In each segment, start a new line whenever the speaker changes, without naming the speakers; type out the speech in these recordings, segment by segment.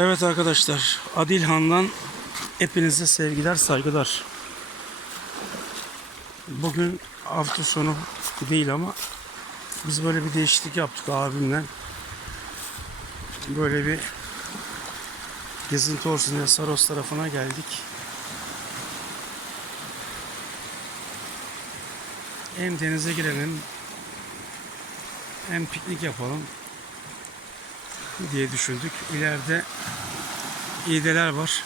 Evet arkadaşlar, Adilhan'dan hepinize sevgiler, saygılar. Bugün hafta sonu değil ama biz böyle bir değişiklik yaptık abimle. Böyle bir gezinti olsun diye Saros tarafına geldik. Hem denize girelim hem piknik yapalım diye düşündük. İleride İğdeler var.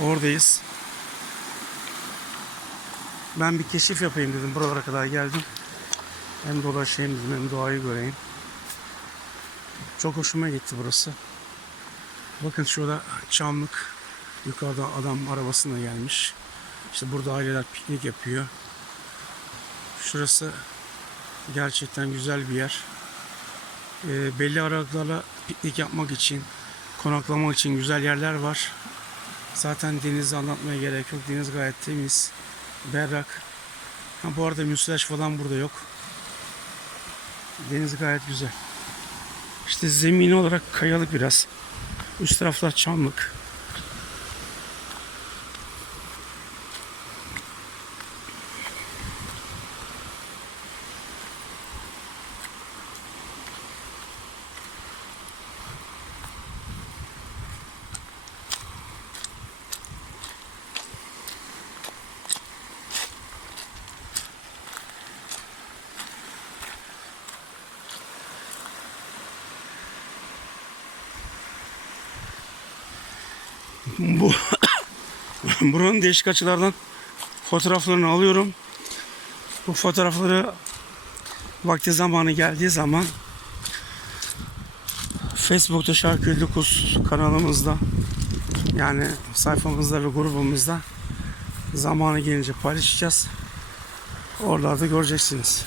Oradayız. Ben bir keşif yapayım dedim. Buralara kadar geldim. Hem dolaşayım dedim hem doğayı göreyim. Çok hoşuma gitti burası. Bakın şurada çamlık. Yukarıda adam arabasına gelmiş. İşte burada aileler piknik yapıyor. Şurası gerçekten güzel bir yer. Ee, belli aralıklarla piknik yapmak için, konaklamak için güzel yerler var. Zaten denizi anlatmaya gerek yok. Deniz gayet temiz, berrak. Ha, bu arada müsilaj falan burada yok. Deniz gayet güzel. İşte zemini olarak kayalık biraz. Üst taraflar çamlık. Bu buranın değişik açılardan fotoğraflarını alıyorum. Bu fotoğrafları vakti zamanı geldiği zaman Facebook'ta Şarkı 9 kanalımızda yani sayfamızda ve grubumuzda zamanı gelince paylaşacağız. Oralarda göreceksiniz.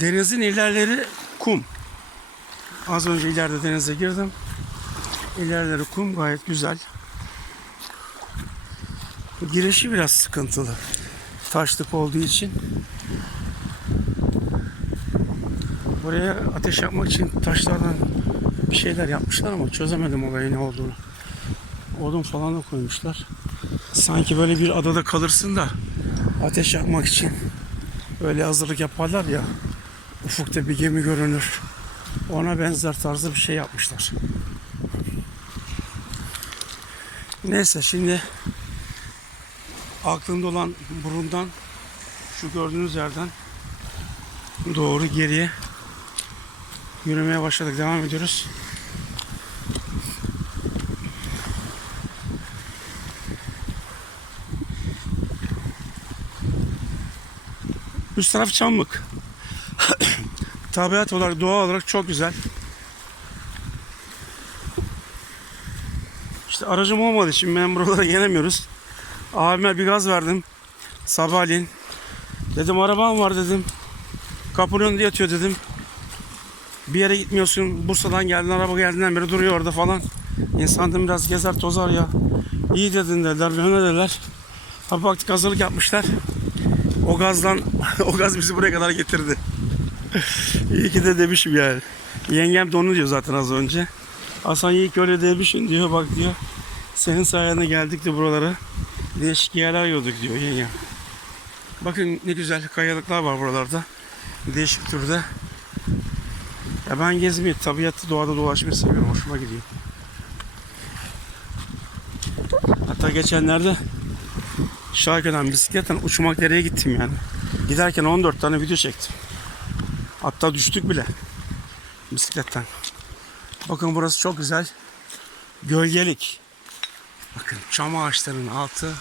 Denizin ilerleri kum. Az önce ileride denize girdim. İlerleri kum gayet güzel. Girişi biraz sıkıntılı. Taşlık olduğu için. Buraya ateş yapmak için taşlardan bir şeyler yapmışlar ama çözemedim olayın ne olduğunu. Odun falan da koymuşlar. Sanki böyle bir adada kalırsın da ateş yakmak için öyle hazırlık yaparlar ya ufukta bir gemi görünür. Ona benzer tarzda bir şey yapmışlar. Neyse şimdi aklımda olan burundan şu gördüğünüz yerden doğru geriye yürümeye başladık. Devam ediyoruz. Üst taraf çamlık. Tabiat olarak, doğa olarak çok güzel. İşte aracım olmadığı için ben buralara gelemiyoruz. Abime bir gaz verdim. Sabahleyin. Dedim arabam var dedim. Kapının önünde yatıyor dedim. Bir yere gitmiyorsun. Bursa'dan geldin araba geldiğinden beri duruyor orada falan. İnsan biraz gezer tozar ya. İyi dedin dediler. Ne dediler. Ha baktık hazırlık yapmışlar. O gazdan o gaz bizi buraya kadar getirdi. iyi ki de demişim yani. Yengem de onu diyor zaten az önce. Hasan ki öyle demişsin diyor bak diyor. Senin sayende geldik de buralara. Değişik yerler gördük diyor yengem. Bakın ne güzel kayalıklar var buralarda. Değişik türde. Ya ben gezmeyi, tabiatı doğada dolaşmayı seviyorum. Hoşuma gidiyor. Hatta geçenlerde Şarkı'dan bisikletten uçmak nereye gittim yani. Giderken 14 tane video çektim. Hatta düştük bile bisikletten. Bakın burası çok güzel. Gölgelik. Bakın çam ağaçlarının altı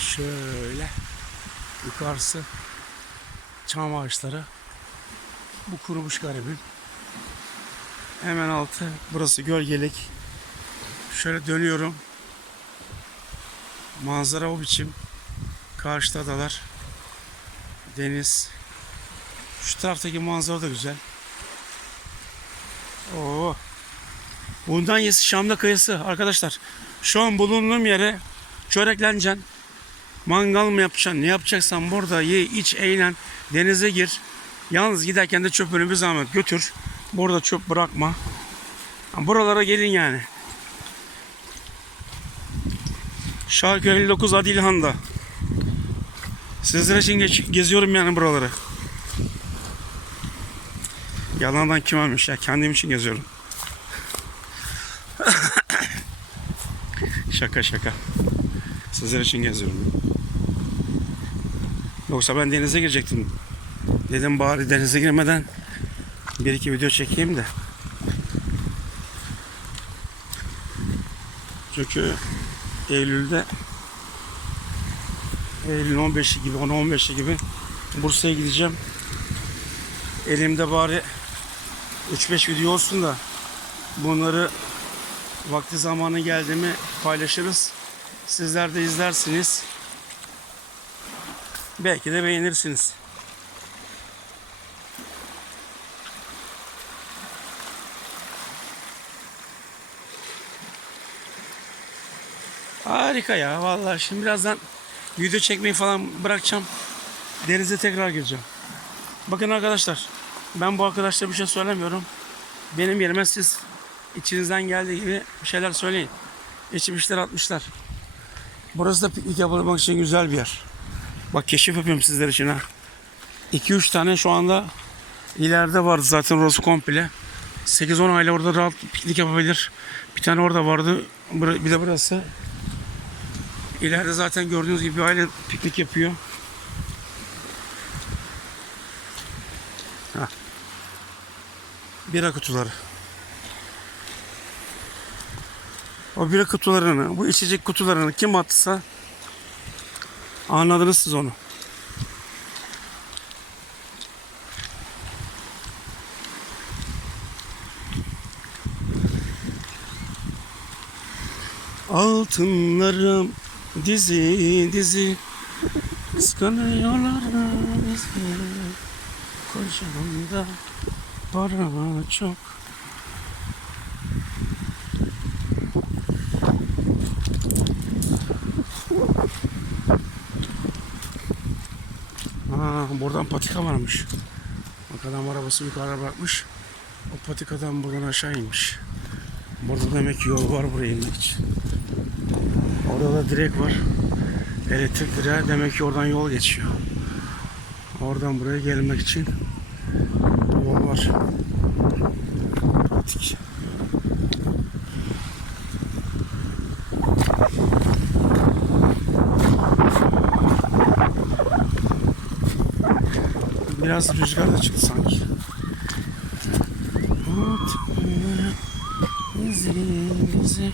şöyle yukarısı çam ağaçları. Bu kurumuş garibim. Hemen altı burası gölgelik. Şöyle dönüyorum. Manzara o biçim. Karşıda adalar. Deniz. Şu taraftaki manzara da güzel. Oo. Bundan yesi Şam'da kıyısı arkadaşlar. Şu an bulunduğum yere Çörekleneceksin. Mangal mı yapacaksın? Ne yapacaksan burada ye, iç, eğlen. Denize gir. Yalnız giderken de çöpünü bir zahmet götür. Burada çöp bırakma. Buralara gelin yani. Şarköy 59 Adilhan'da. Sizler için geziyorum yani buraları. Yalandan kim almış ya? Kendim için geziyorum. şaka şaka. Sizler için geziyorum. Yoksa ben denize girecektim. Dedim bari denize girmeden bir iki video çekeyim de. Çünkü Eylül'de Eylül 15'i gibi 10-15'i gibi Bursa'ya gideceğim. Elimde bari 3-5 video olsun da bunları vakti zamanı geldi mi paylaşırız. Sizler de izlersiniz. Belki de beğenirsiniz. Harika ya vallahi şimdi birazdan video çekmeyi falan bırakacağım. Denize tekrar gireceğim. Bakın arkadaşlar ben bu arkadaşlara bir şey söylemiyorum. Benim yerime siz içinizden geldiği gibi bir şeyler söyleyin. Geçmişler atmışlar. Burası da piknik yapılmak için güzel bir yer. Bak keşif yapıyorum sizler için ha. 2-3 tane şu anda ileride vardı zaten orası komple. 8-10 aile orada rahat piknik yapabilir. Bir tane orada vardı. Bir de burası. İleride zaten gördüğünüz gibi aile piknik yapıyor. Hah. Bira kutuları. O bira kutularını, bu içecek kutularını kim atsa anladınız siz onu. Altınlarım dizi dizi kıskanıyorlar bizi Kocaman da para çok Aa, buradan patika varmış. Bak adam arabası yukarı bırakmış. O patikadan buradan aşağı inmiş. Burada demek ki yol var buraya inmek için. Orada da direk var. Elektrik direği demek ki oradan yol geçiyor. Oradan buraya gelmek için var. Patik. Biraz rüzgar da çıktı sanki. Bizi, bizi.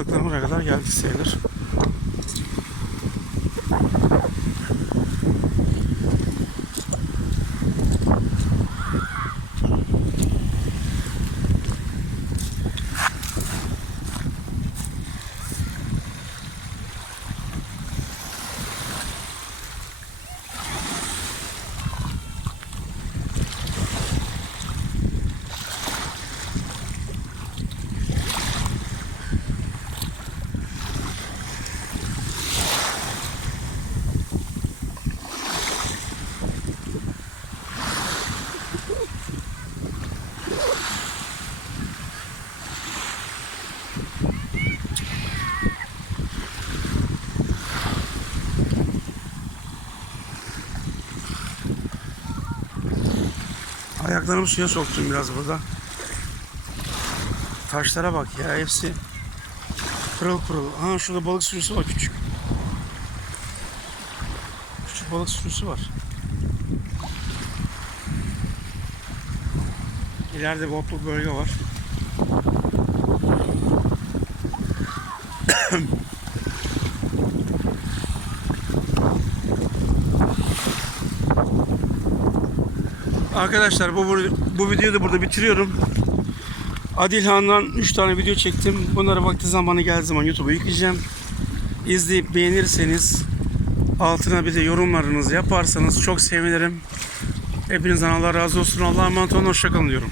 Kayalıkların oraya kadar geldik sayılır. Ayaklarımı suya soktum biraz burada. Taşlara bak ya hepsi pırıl pırıl. Ha şurada balık sürüsü var küçük. Küçük balık sürüsü var. İleride bir otluk bölge var. Arkadaşlar bu, bu videoyu da burada bitiriyorum. Adilhan'dan 3 tane video çektim. Bunları vakti zamanı geldiği zaman YouTube'a yükleyeceğim. İzleyip beğenirseniz altına bir de yorumlarınızı yaparsanız çok sevinirim. Hepinizden Allah razı olsun. Allah'a emanet olun. Hoşçakalın diyorum.